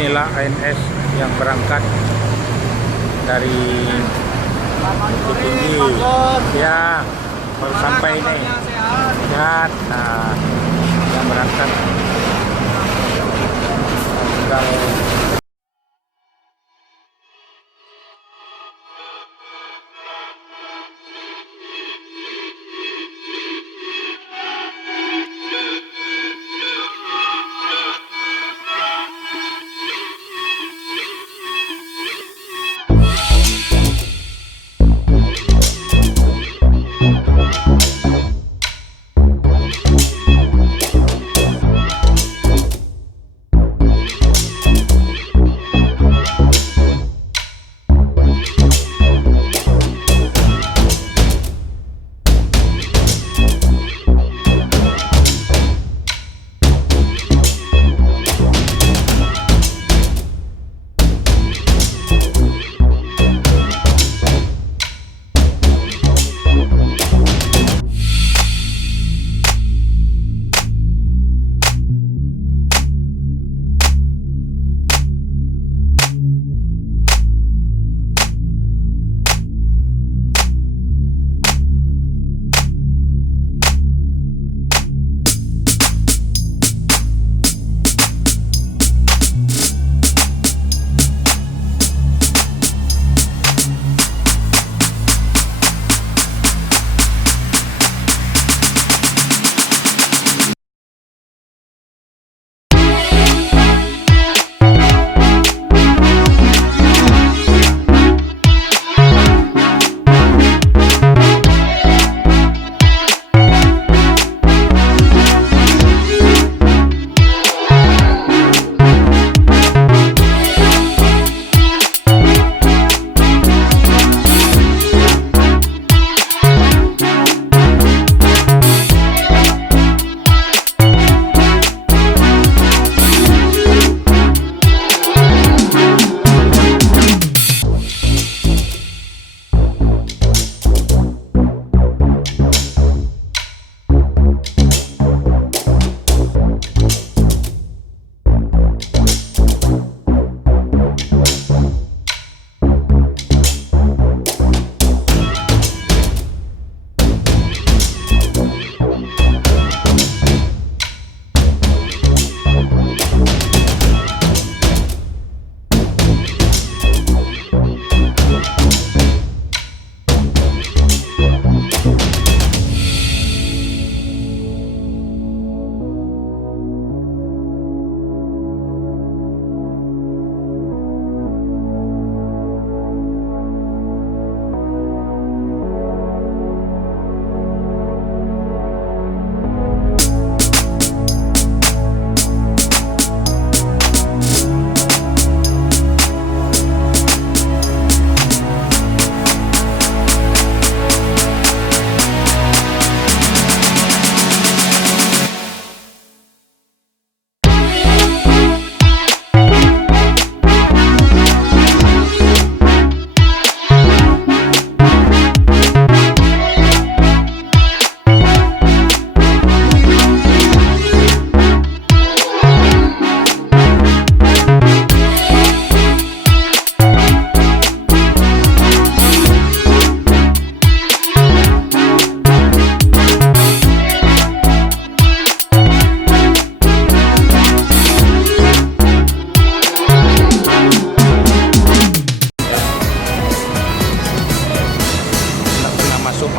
inilah ANS yang berangkat dari Tinggi. Ya, baru sampai ini. Sehat. Nah, yang berangkat tanggal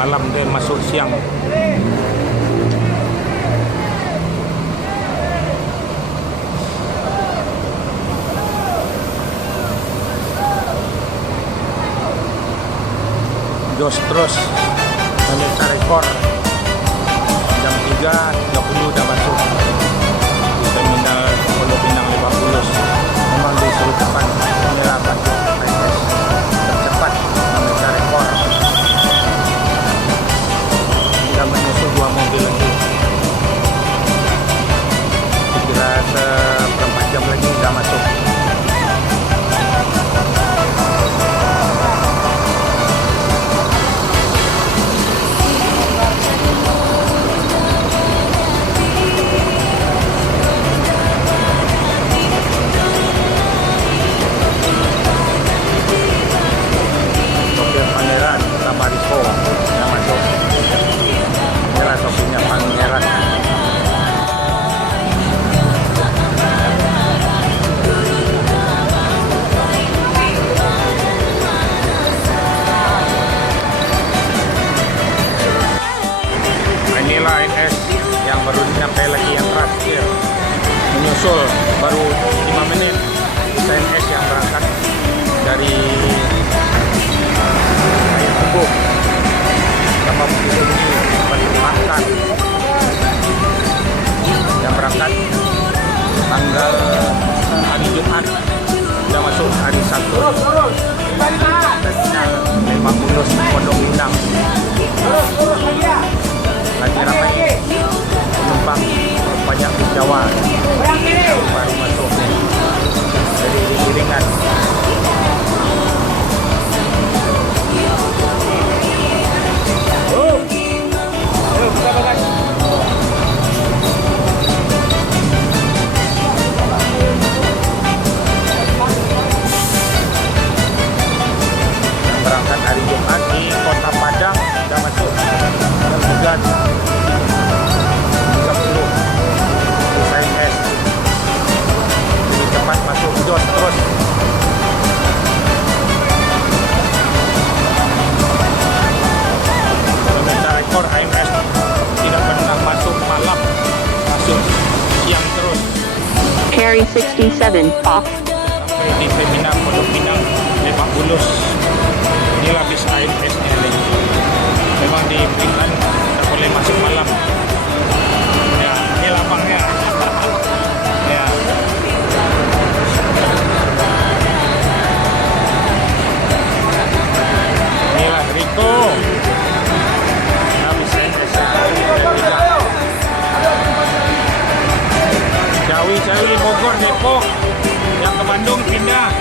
malam dan masuk siang. Jos terus memecah rekor. Jam 3.30 udah masuk di Terminal Pondok Pinang 50. Memang di seluruh depan inilah batu ANS tercepat memecah rekor. Sudah menyusul 2 mobil lagi. Kira seperempat jam lagi sudah masuk. Jawa baru masuk nih dari iringan. Berangkat hari Jumat di Kota Padang sudah masuk jam 11.30 di ANS. Jadi cepat masuk jos terus. Meminta rekor ANS tidak pernah masuk malam, masuk siang terus. Carry 67 off. Sampai di Terminal Pondok Pinang, Lebak Bulus. Inilah bis ANS-nya nih. Memang di Pinang tak boleh masuk malam. Ya, ini lapangnya. Ya. Inilah Riko. Nah, bis ANS. Jawi Bogor, Depok. Yang ke Bandung pindah.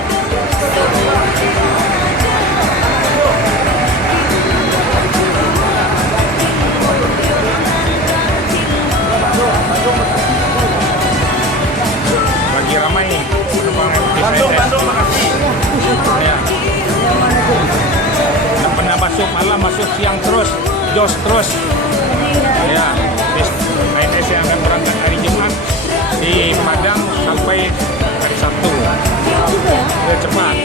Lagi ramai penerbangan Bandung, makasih. Ya. Tak pernah masuk malam, masuk siang terus, jos terus. Ya, ANS yang akan berangkat hari Jumat di Padang sampai hari Sabtu. Ya, cepat.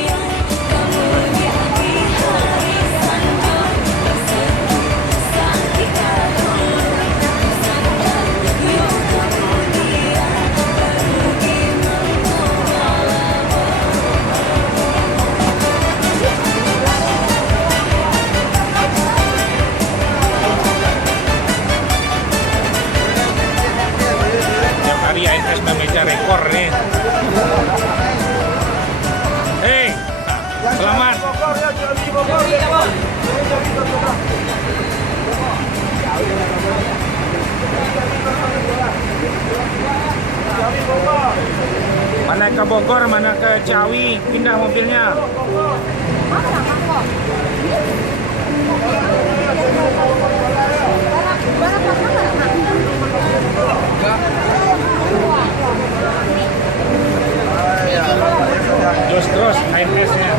ANS memeca rekor nih. Hei, selamat. Mana ke Bogor, mana ke Ciawi, pindah mobilnya. Jos terus ANS-nya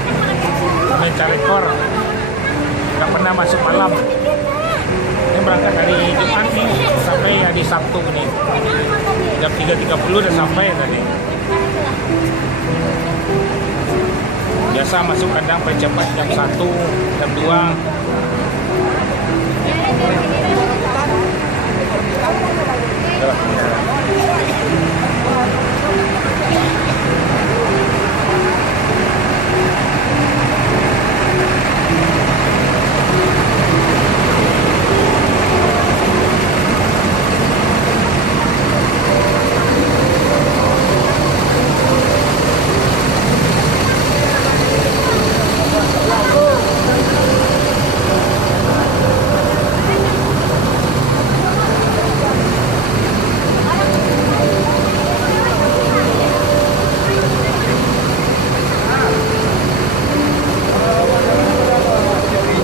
memeca rekor, nggak pernah masuk malam. Ini berangkat hari Jumat nih sampai hari Sabtu nih, jam 3.30 udah sampai tadi. Biasa masuk kandang paling cepat jam 1, jam 2.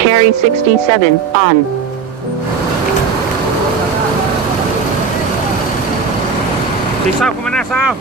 Carry 67 on. Si Sal kemana Sal?